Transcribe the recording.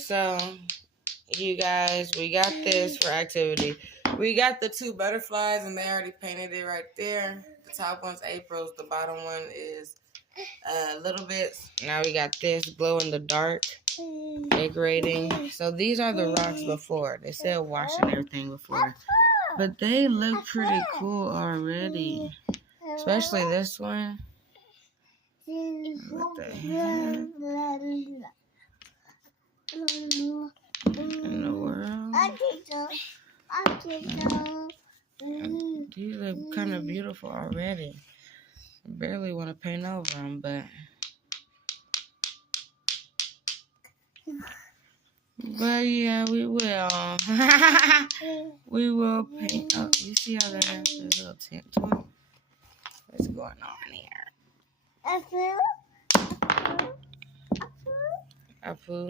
So, you guys, we got this for activity. We got the 2 butterflies, and they already painted it right there. The top one's April's. The bottom one is Little Bits. Now we got this glow in the dark decorating. So these are the rocks before. They said wash and everything before. But they look pretty cool already. Especially this one. What the heck in the world? These look kind of beautiful already. I barely want to paint over them, but yeah, we will. We will paint. Oh, you see how that has a little tint to it? What's going on here? Apple.